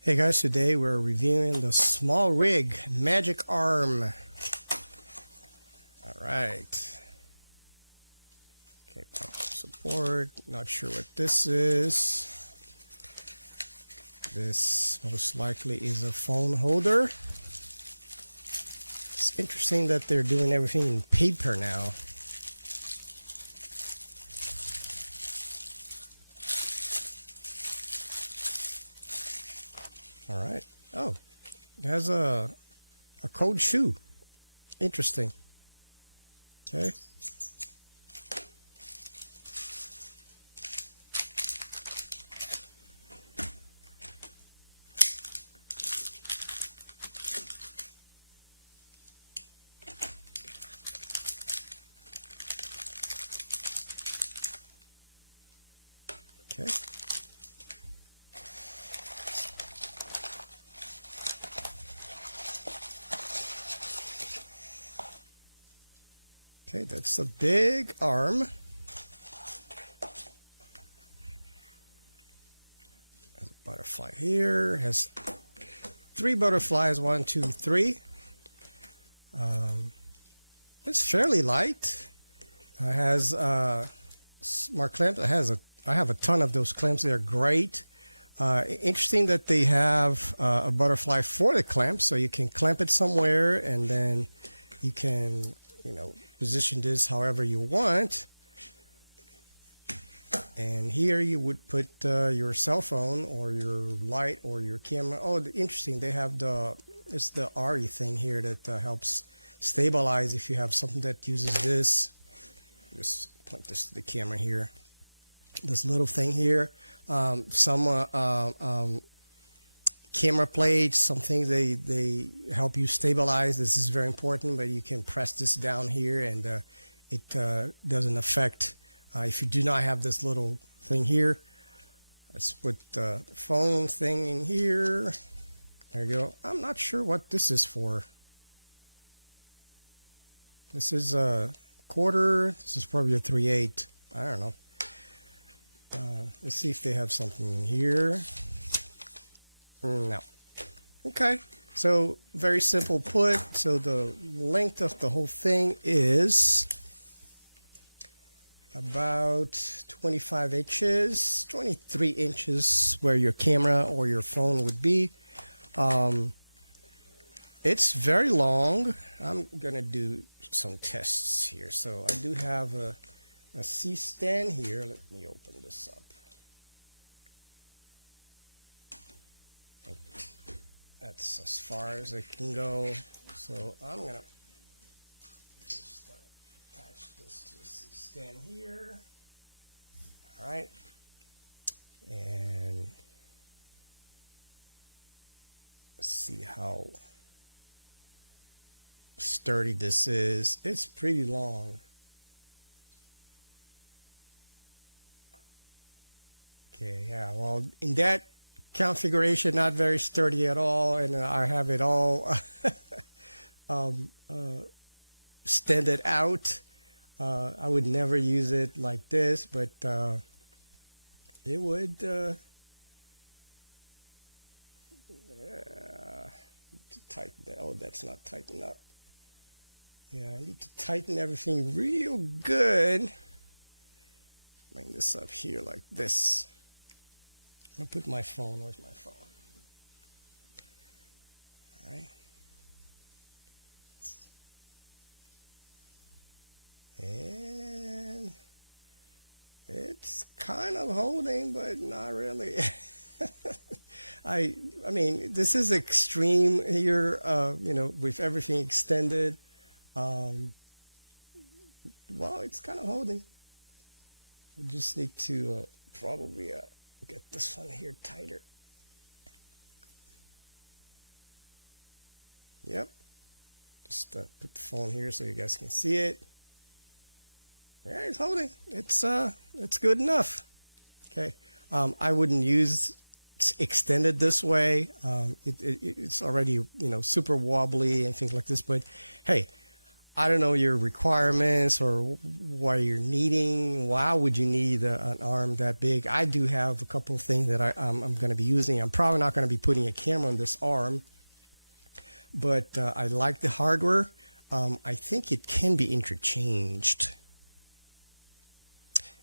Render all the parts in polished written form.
Hey guys, today we're reviewing the SMALLRIG Magic Arm. Alright. Okay, support. Not sure what this is. This most likely is a phone holder. It's interesting that they're doing everything in paper now. All right. Oh, it has a cold shoe. Interesting. Okay. Okay. Okay, that's a big arm. Has a butterfly here. Has 3 butterflies. 1, 2, 3. It's fairly light. Has smart clamp. I have a ton of those clamps. They're great. Interesting that they have a butterfly for the clamp, so you can clamp it somewhere, and then you can, position this however you want. And here you would put your cell phone or your light or your camera. Oh, interesting. They have it's the RE thing here that helps stabilize if you have something that uses this. Just point this to the camera here. This little thing here. Some camera plates, some things they help you stabilize. This is very important, but you can press this down here and it doesn't affect if you do not have this little thing here. Let's put the phone thing in here. There you go. I'm not sure what this is for. This is a quarter. This is probably a 3/8. I don't know. Let's see if they have something in here. No. Okay, so very simple put. So the length of the whole thing is about 25 inches, 23 inches where your camera or your phone would be. It's very long. I'm gonna do some tests here. So I do have a C-stand here. Let me open this up. That's as far as it can go. So I'm gonna just attach this to a C-stand here. All right, and let's see how sturdy this is. It's pretty long. Okay, yeah. Well, in that configuration, not very sturdy at all, and I have it all standed out. I would never use it like this, but it would to tighten that. Oh, that's not tightened up. Yeah, I need to tighten everything real good. Bring this up here like this. I'm gonna put my phone. Where's my phone? All right. And it's kind of holding, but not really. I mean, this is extreme here. With everything extended. Well, it's kind of holding. We just need to probably get this one here tighter. Yep. Just put the phone here so you guys can see it. Yeah, it's holding. It's good enough. Okay. I wouldn't use extended this way. It's already super wobbly and things like this. But hey, I don't know your requirements or what you're needing. Why would you need an arm that big? I do have a couple of things that I'm going to be using. I'm probably not going to be putting a camera on this arm, but I like the hardware. I think it can be interchanged.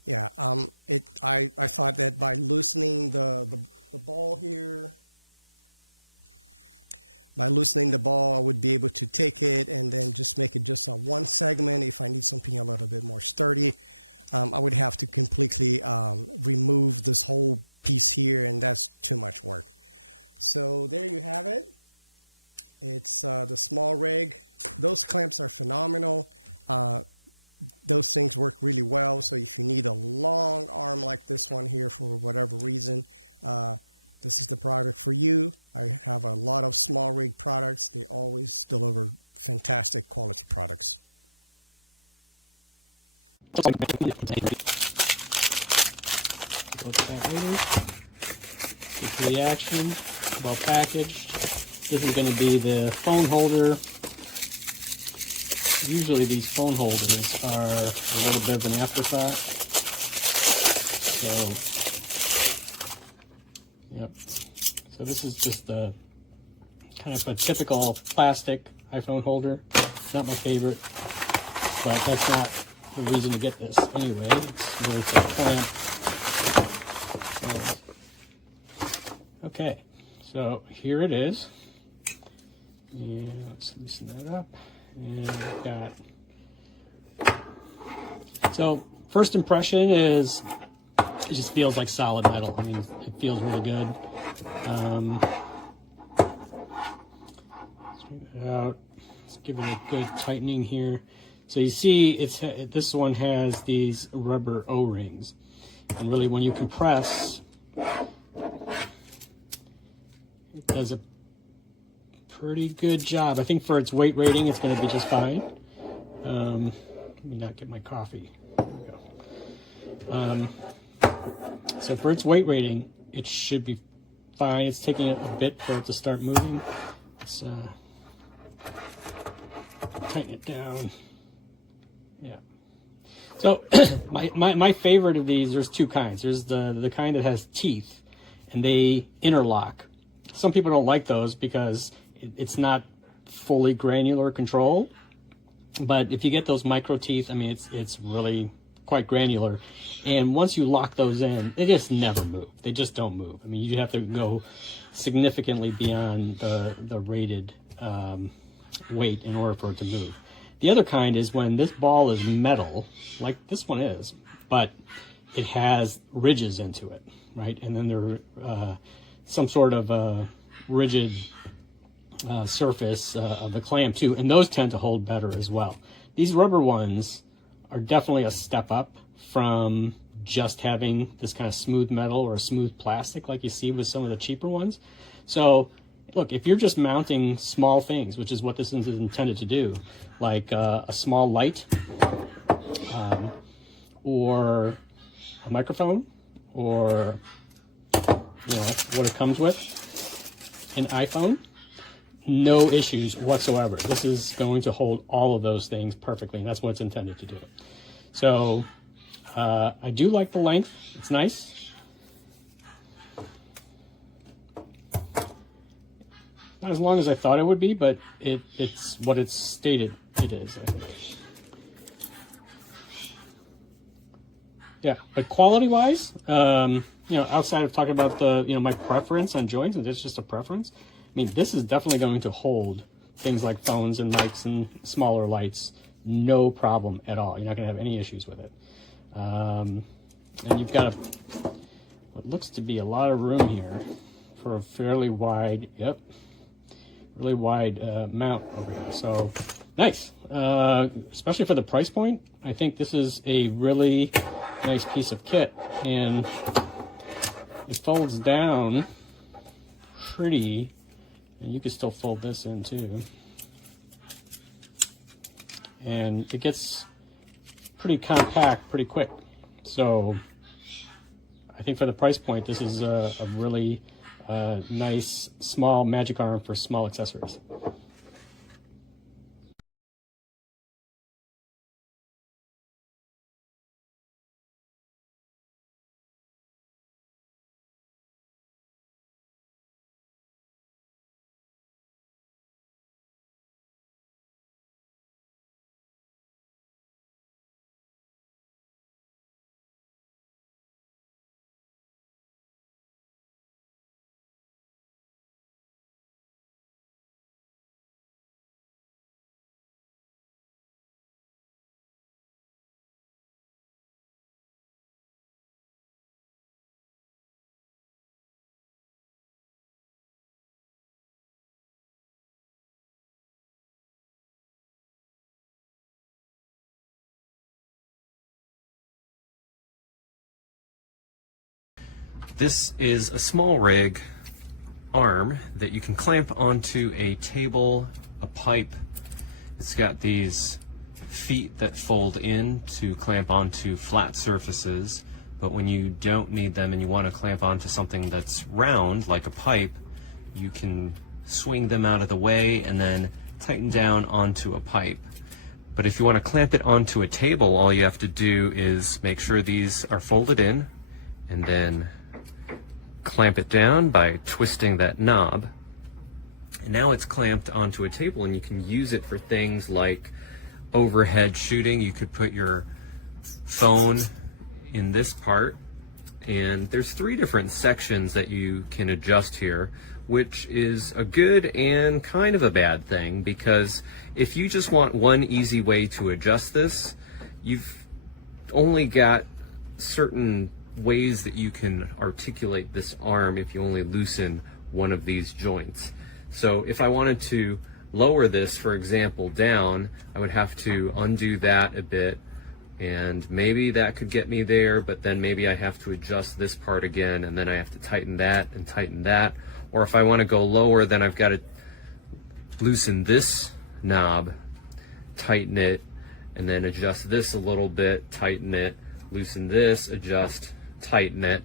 Yeah, I thought that by loosening the ball here, by loosening the ball, I would be able to take it and then just make it just a one segment. If I need something a little bit more sturdy, I would have to completely remove this whole piece here, and that's too much work. So there you have it. It's the SMALLRIG. Those clamps are phenomenal. Those things work really well. So if you need a long arm like this one here for whatever reason, this is the product for you. I have a lot of SMALLRIG products. They always deliver fantastic quality products. Look at that later. Get the action. Well packaged. This is going to be the phone holder. Usually these phone holders are a little bit of an afterthought. So, yep. So this is just a kind of a typical plastic iPhone holder. Not my favorite, but that's not the reason to get this anyway. It's really for a clamp. Okay, so here it is. And let's loosen that up. And we've got, so first impression is it just feels like solid metal. I mean, it feels really good. Straighten it out. Let's give it a good tightening here. So you see, this one has these rubber O-rings, and really when you compress, it does a pretty good job. I think for its weight rating, it's going to be just fine. Let me not get my coffee. There we go. So for its weight rating, it should be fine. It's taking a bit for it to start moving. Let's tighten it down. Yeah. So my favorite of these, there's two kinds. There's the kind that has teeth, and they interlock. Some people don't like those because it's not fully granular control, but if you get those micro teeth, I mean, it's really quite granular. And once you lock those in, they just never move. They just don't move. I mean, you have to go significantly beyond the rated weight in order for it to move. The other kind is when this ball is metal, like this one is, but it has ridges into it, right? And then there some sort of rigid surface of the clamp too, and those tend to hold better as well. These rubber ones are definitely a step up from just having this kind of smooth metal or smooth plastic like you see with some of the cheaper ones. So look, if you're just mounting small things, which is what this is intended to do, like a small light or a microphone, or what it comes with, an iPhone, no issues whatsoever. This is going to hold all of those things perfectly, and that's what it's intended to do. So I do like the length. It's nice. Not as long as I thought it would be, but it's what it's stated it is, I think. Yeah, but quality-wise, outside of talking about my preference on joints, and it's just a preference, I mean, this is definitely going to hold things like phones and mics and smaller lights, no problem at all. You're not going to have any issues with it. And you've got what looks to be a lot of room here for a fairly wide, really wide mount over here. So nice, especially for the price point. I think this is a really nice piece of kit, and it folds down pretty, and you can still fold this in too, and it gets pretty compact pretty quick. So I think for the price point, this is a really nice small magic arm for small accessories. This is a SMALLRIG arm that you can clamp onto a table, a pipe. It's got these feet that fold in to clamp onto flat surfaces, but when you don't need them and you want to clamp onto something that's round, like a pipe, you can swing them out of the way and then tighten down onto a pipe. But if you want to clamp it onto a table, all you have to do is make sure these are folded in and then clamp it down by twisting that knob. And now it's clamped onto a table and you can use it for things like overhead shooting. You could put your phone in this part, and there's 3 different sections that you can adjust here, which is a good and kind of a bad thing, because if you just want one easy way to adjust this, you've only got certain ways that you can articulate this arm if you only loosen one of these joints. So if I wanted to lower this, for example, down, I would have to undo that a bit, and maybe that could get me there, but then maybe I have to adjust this part again, and then I have to tighten that and tighten that. Or if I want to go lower, then I've got to loosen this knob, tighten it, and then adjust this a little bit, tighten it, loosen this, adjust, tighten it.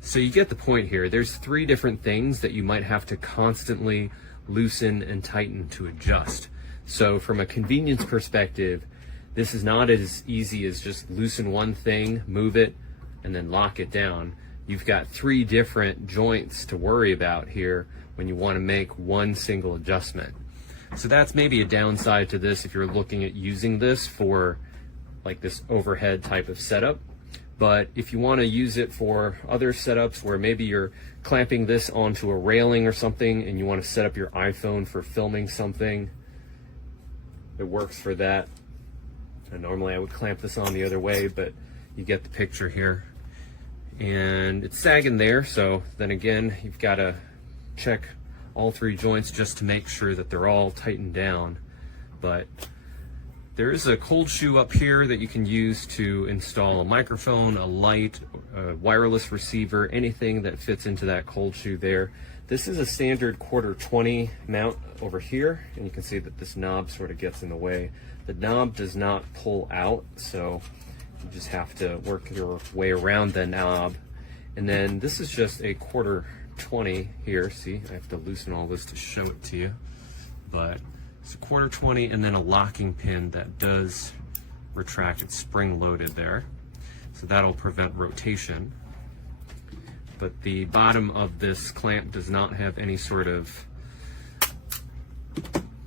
So you get the point here. There's 3 different things that you might have to constantly loosen and tighten to adjust. So from a convenience perspective, this is not as easy as just loosen one thing, move it, and then lock it down. You've got 3 different joints to worry about here when you want to make one single adjustment. So that's maybe a downside to this if you're looking at using this for like this overhead type of setup. But if you want to use it for other setups where maybe you're clamping this onto a railing or something and you want to set up your iPhone for filming something, it works for that. And normally I would clamp this on the other way, but you get the picture here. And it's sagging there, so then again, you've got to check all 3 joints just to make sure that they're all tightened down. But there is a cold shoe up here that you can use to install a microphone, a light, a wireless receiver, anything that fits into that cold shoe there. This is a standard 1/4-20 mount over here, and you can see that this knob sort of gets in the way. The knob does not pull out, so you just have to work your way around the knob. And then this is just a 1/4-20 here. See, I have to loosen all this to show it to you. But it's a 1/4-20 and then a locking pin that does retract. It's spring loaded there. So that'll prevent rotation. But the bottom of this clamp does not have any sort of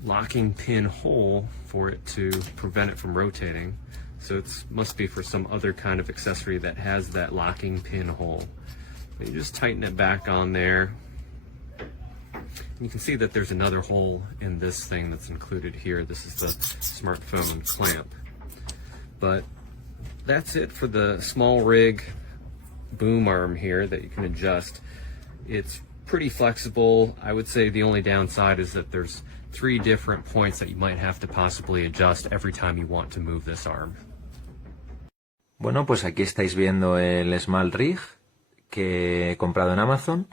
locking pin hole for it to prevent it from rotating. So it must be for some other kind of accessory that has that locking pin hole. But you just tighten it back on there. And you can see that there's another hole in this thing that's included here. This is the smartphone clamp. But that's it for the SMALLRIG boom arm here that you can adjust. It's pretty flexible. I would say the only downside is that there's 3 different points that you might have to possibly adjust every time you want to move this arm. Bueno, pues aquí estáis viendo el SMALLRIG que he comprado en Amazon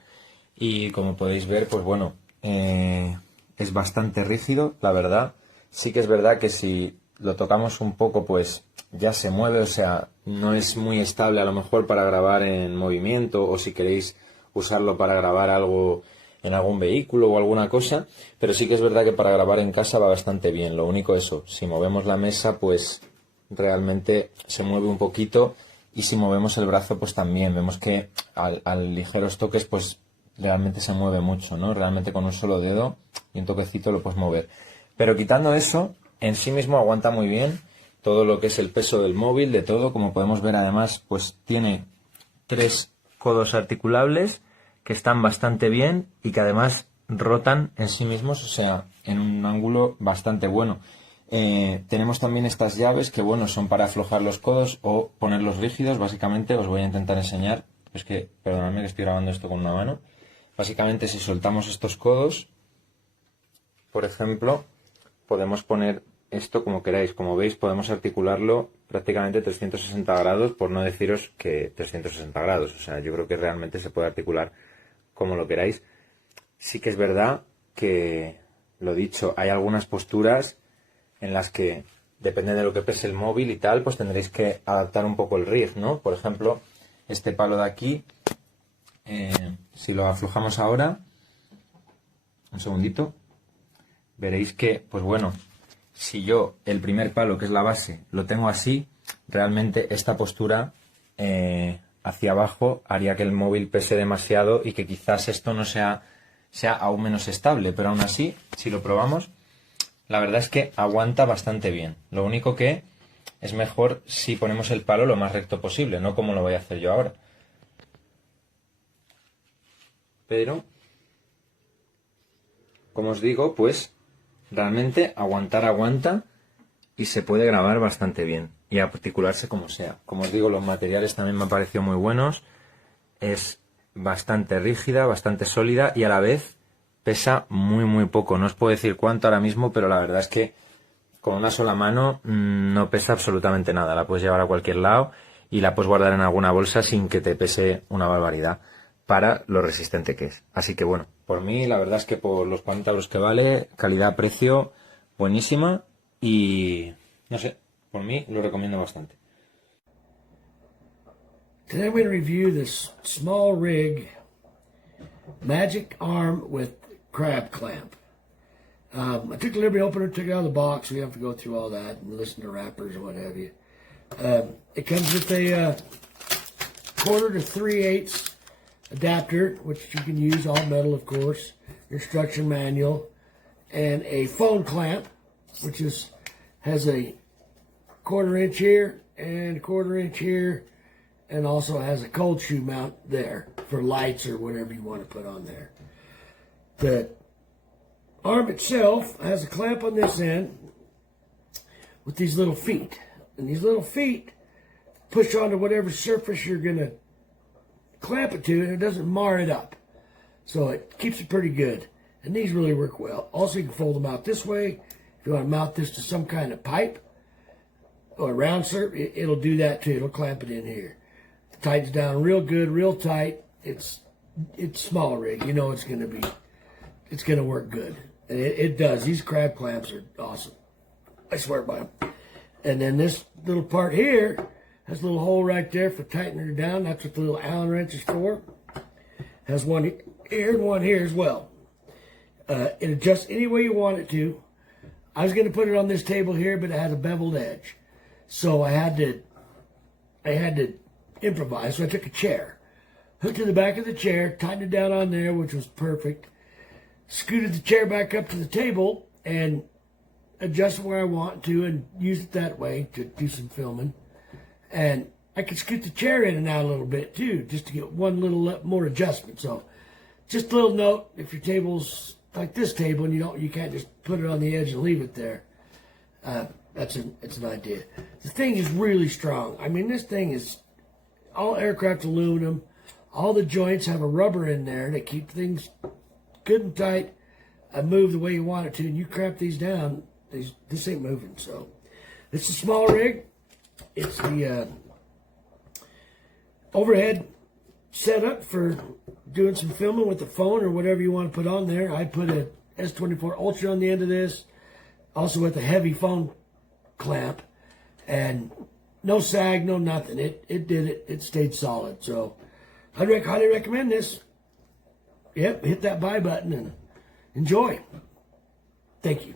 y como podéis ver, pues bueno, es bastante rígido, la verdad. Sí que es verdad que si lo tocamos un poco, pues ya se mueve, o sea, no es muy estable a lo mejor para grabar en movimiento, o si queréis usarlo para grabar algo en algún vehículo o alguna cosa, pero sí que es verdad que para grabar en casa va bastante bien. Lo único eso, si movemos la mesa, pues realmente se mueve un poquito, y si movemos el brazo, pues también vemos que al ligeros toques, pues realmente se mueve mucho, ¿no? Realmente con un solo dedo y un toquecito lo puedes mover. Pero quitando eso, en sí mismo aguanta muy bien todo lo que es el peso del móvil, de todo. Como podemos ver, además, pues tiene 3 codos articulables que están bastante bien y que además rotan en sí mismos, o sea, en un ángulo bastante bueno. Tenemos también estas llaves que, bueno, son para aflojar los codos o ponerlos rígidos. Básicamente os voy a intentar enseñar. Es que, perdonadme que estoy grabando esto con una mano. Básicamente, si soltamos estos codos, por ejemplo, podemos poner esto como queráis. Como veis, podemos articularlo prácticamente 360 grados, por no deciros que 360 grados. O sea, yo creo que realmente se puede articular como lo queráis. Sí que es verdad que, lo dicho, hay algunas posturas en las que, depende de lo que pese el móvil y tal, pues tendréis que adaptar un poco el rig, ¿no? Por ejemplo, este palo de aquí, si lo aflojamos ahora, un segundito, veréis que, pues bueno, si yo el primer palo, que es la base, lo tengo así, realmente esta postura hacia abajo haría que el móvil pese demasiado y que quizás esto no sea aún menos estable, pero aún así, si lo probamos, la verdad es que aguanta bastante bien. Lo único que es mejor si ponemos el palo lo más recto posible, no como lo voy a hacer yo ahora. Pero, como os digo, pues realmente aguanta y se puede grabar bastante bien y articularse como sea. Como os digo, los materiales también me han parecido muy buenos. Es bastante rígida, bastante sólida y a la vez pesa muy poco. No os puedo decir cuánto ahora mismo, pero la verdad es que con una sola mano no pesa absolutamente nada. La puedes llevar a cualquier lado y la puedes guardar en alguna bolsa sin que te pese una barbaridad para lo resistente que es. Así que bueno, por mí la verdad es que por los 40 euros que vale, calidad-precio buenísima y no sé, por mí lo recomiendo bastante. Today I'm going to review this SMALLRIG magic arm with crab clamp. I took the liberty opener, took it out of the box, so you have to go through all that and listen to rappers and what have you. It comes with a 1/4 to 3/8 adapter, which you can use, all metal of course, your instruction manual, and a phone clamp, which has a 1/4 inch here and a 1/4 inch here, and also has a cold shoe mount there for lights or whatever you want to put on there. The arm itself has a clamp on this end with these little feet, and these little feet push onto whatever surface you're going to clamp it to, and it doesn't mar it up, so it keeps it pretty good. And these really work well. Also, you can fold them out this way if you want to mount this to some kind of pipe or a round surface. It'll do that too. It'll clamp it in here. It tightens down real good, real tight. It's SMALLRIG. You know it's gonna work good, and it does. These crab clamps are awesome. I swear by them. And then this little part here has a little hole right there for tightening her down. That's what the little Allen wrench is for. Has one here and one here as well. It adjusts any way you want it to. I was going to put it on this table here, but it has a beveled edge, so I had to improvise. So I took a chair, hooked to the back of the chair, tightened it down on there, which was perfect. Scooted the chair back up to the table and adjusted where I want to, and used it that way to do some filming. And I could scoot the chair in and out a little bit too, just to get one little more adjustment. So just a little note, if your table's like this table and you can't just put it on the edge and leave it there, it's an idea. The thing is really strong. I mean, this thing is all aircraft aluminum. All the joints have a rubber in there to keep things good and tight, move the way you want it to, and you cramp these down, this ain't moving. So it's a SMALLRIG. It's the overhead setup for doing some filming with the phone or whatever you want to put on there. I put a S24 Ultra on the end of this, also with a heavy phone clamp, and no sag, no nothing. It did it. It stayed solid. So I'd highly recommend this. Yep, hit that buy button and enjoy. Thank you.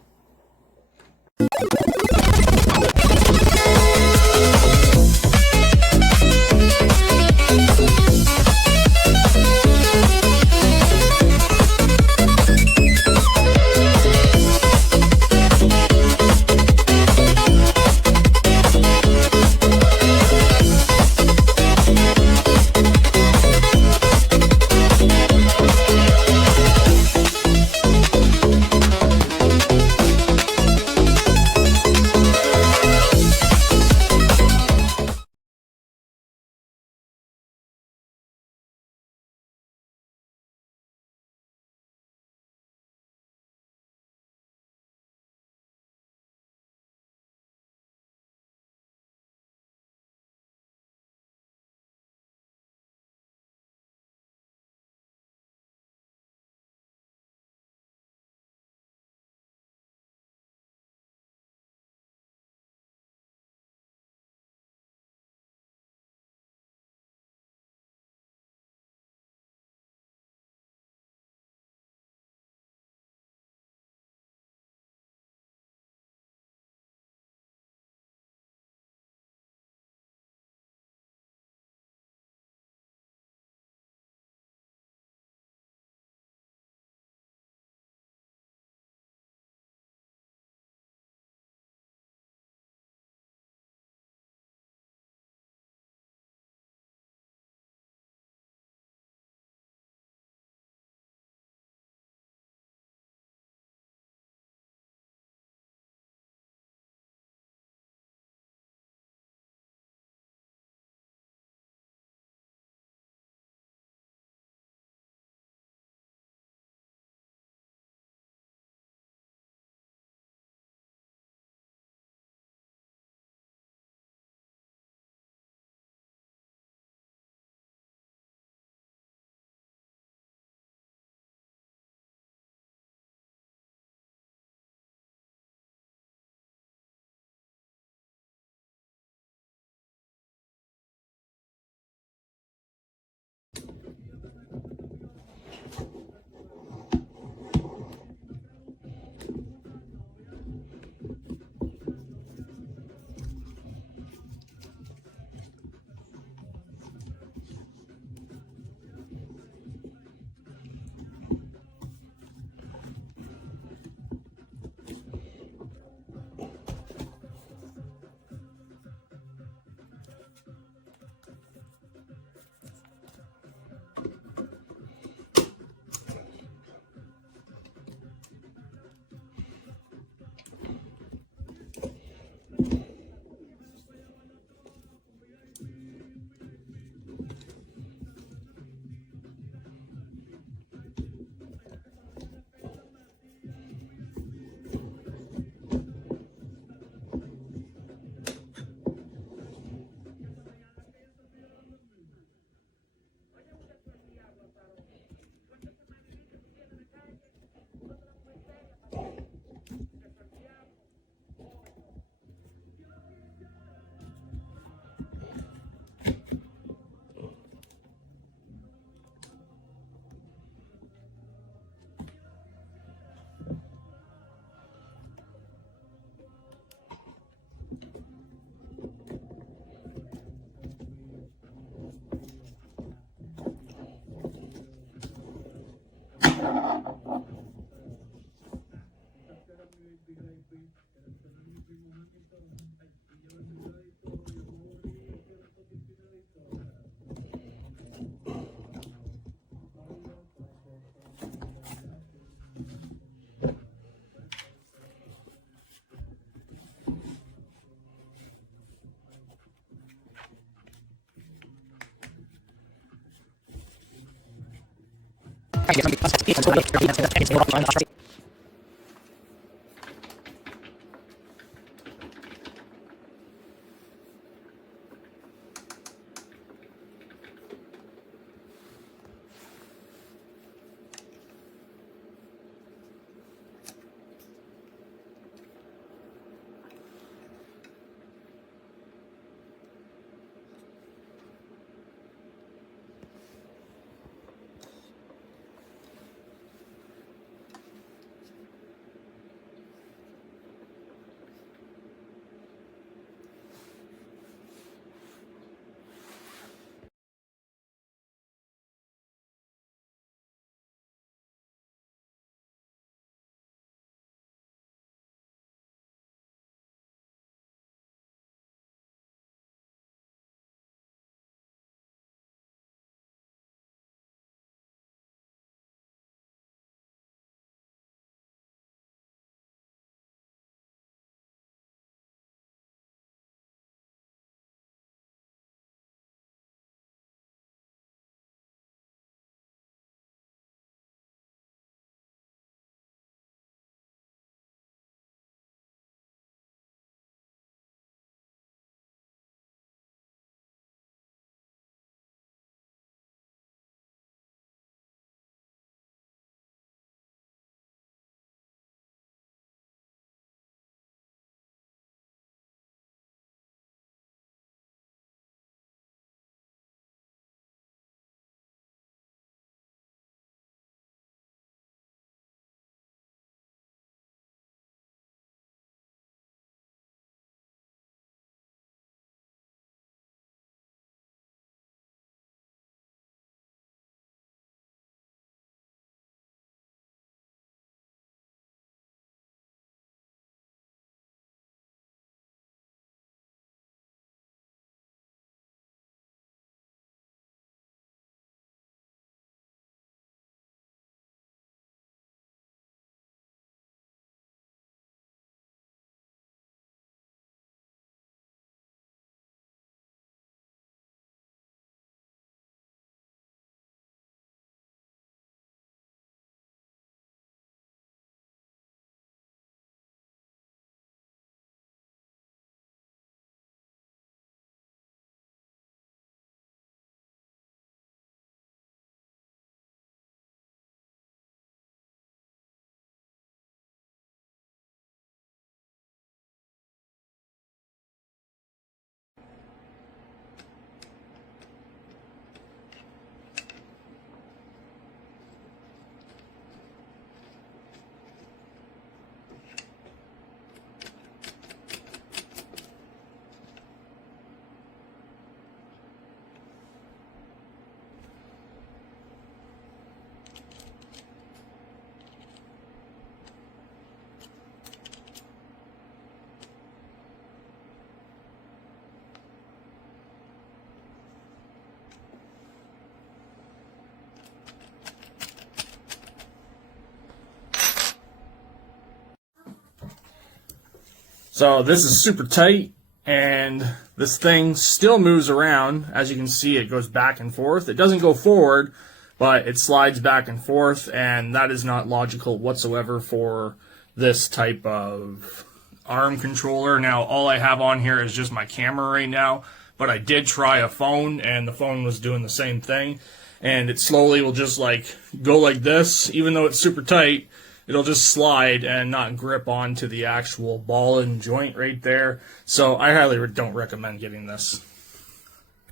So this is super tight, and this thing still moves around. As you can see, it goes back and forth. It doesn't go forward, but it slides back and forth, and that is not logical whatsoever for this type of arm controller. Now, all I have on here is just my camera right now, but I did try a phone, and the phone was doing the same thing, and it slowly will just like go like this. Even though it's super tight, it'll just slide and not grip onto the actual ball and joint right there. So I highly don't recommend getting this.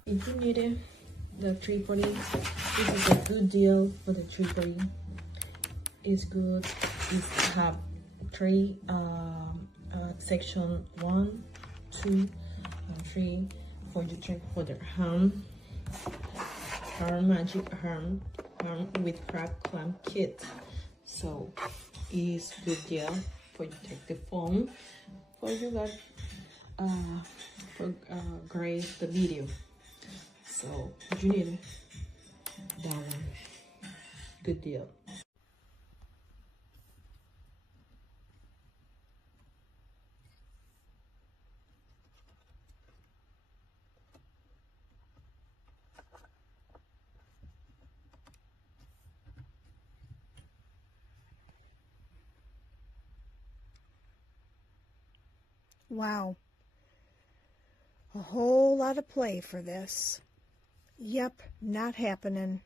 If you need it, the tripod, this is a good deal for the tripod. It's good. It's have three section 1, 2, 3 for the for the arm magic arm with crab clamp kit. So it's good deal for you take the phone for you that grade the video. So what you need, that one, good deal. Wow. A whole lot of play for this. Yep, not happening.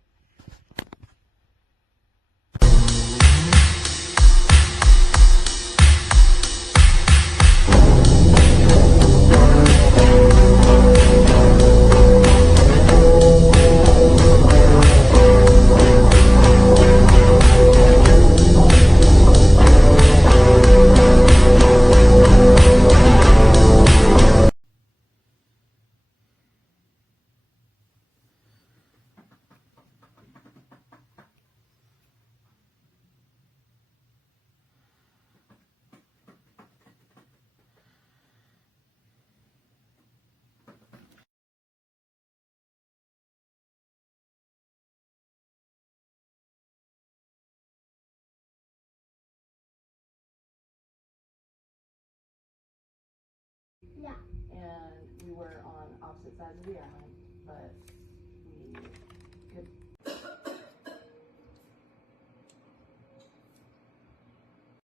Yeah. And we were on opposite sides of the island, but we could